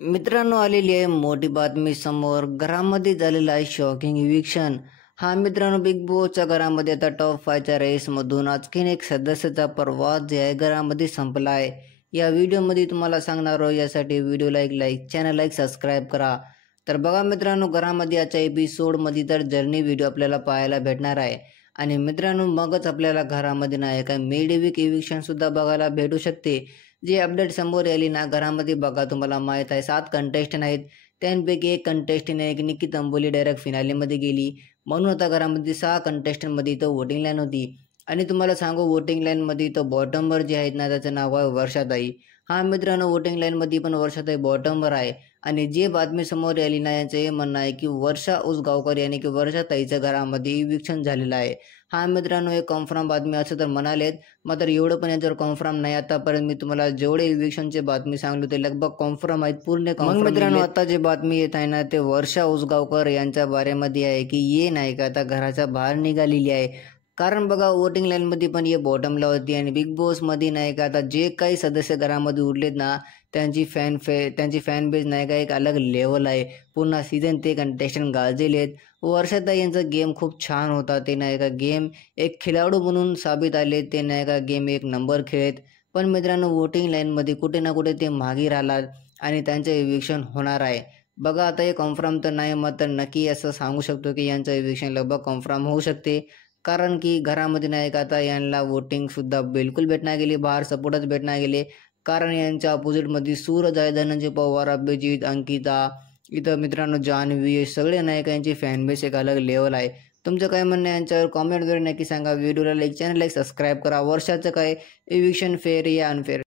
मित्रांनो, आलेली आहे मोठी बातमी समोर. घरामध्ये झालेलं आहे शॉकिंग इविक्शन. हा मित्रांनो, बिग बॉसच्या घरामध्ये आता टॉप 5च्या रेसमधून आणखीन एक सदस्याचा प्रवास जे आहे घरामध्ये संपला आहे. या व्हिडिओमध्ये तुम्हाला सांगणार आहोत. यासाठी व्हिडिओला एक लाईक, चॅनलला एक सबस्क्राईब करा. तर बघा मित्रांनो, घरामध्ये आजच्या एपिसोडमध्ये तर जर्नी व्हिडिओ आपल्याला पाहायला भेटणार आहे. आणि मित्रांनो, मगच आपल्याला घरामध्ये नाही का मिडवीक इविक्शन सुद्धा बघायला भेटू शकते. जी अपडेट समोर आली ना घरामध्ये, बघा तुम्हाला माहीत आहे 7 कंटेस्टंट आहेत. त्यांपैकी एक कंटेस्टंट आहे की निकी तंबोली डायरेक्ट फिनालेमध्ये गेली. म्हणून आता घरामध्ये 6 कंटेस्टंटमध्ये इथं वोटिंग लाईन होती. आणि तुम्हाला सांगू, वोटिंग लाईनमध्ये इथं बॉटमवर जे आहेत ना, त्याचं नाव आहे वर्षाताई. हा मित्रांनो, वोटिंग लाईनमध्ये पण वर्षाताई बॉटमवर आहे. आणि जे बातमी समोर आली ना, यांचं हे म्हणणं आहे की वर्षा उसगावकर यानी की वर्षाताईच्या घरामध्ये इविक्शन झालेलं आहे. हा मित्रांनो, एक कन्फर्म बातमी असं तर म्हणालेत, मात्र एवढं पण याच्यावर कन्फर्म नाही. आतापर्यंत मी तुम्हाला जेवढे इविक्शनची बातमी सांगली ते लगभग कन्फर्म आहेत, पूर्ण कन्फर्म. मित्रांनो, आता जे बातमी येत आहे ना, ते वर्षा उसगावकर यांच्या बारेमध्ये आहे की ये नाही का आता घराच्या बाहेर निघालेली आहे. कारण बघा, वोटिंग लाईनमध्ये पण ये बॉटमला होती. आणि बिग बॉसमध्ये नाही का आता जे काही सदस्य घरामध्ये उरलेत ना, त्यांची फॅन बेस नाही का एक अलग लेवल आहे. पूर्ण सीझन ते कंटेस्टंट गाजलेले आहेत. वर्षाताई यांचा गेम खूप छान होता. ते नाही का गेम एक खिलाडू म्हणून साबित आले. ते नाही का गेम एक नंबर खेळत. पण मित्रांनो, वोटिंग लाईनमध्ये कुठे ना कुठे ते मागे राहिलात आणि त्यांचं इविक्शन होणार आहे. बघा, आता हे कन्फर्म तर नाही, मात्र नक्की असं सांगू शकतो की यांचं इविक्शन लगभग कन्फर्म होऊ शकते. कारण की घरामध्ये नाही का आता यांना वोटिंगसुद्धा बिलकुल भेटणार गेली, बाहेर सपोर्टच भेटणार गेले. कारण यांच्या अपोजिटमध्ये सूरज आहे, धनंजय पवार, अभिजित, अंकिता, इथं मित्रांनो जान्हवी, सगळे नाही का यांची फॅनबेस एक अलग लेवल आहे. तुमचं काय म्हणणं आहे यांच्यावर कॉमेंटद्वारे नक्की सांगा. व्हिडिओला लाईक, चॅनलला एक सबस्क्राईब करा. वर्षाचं काय इविक्शन फेअर या अनफेअर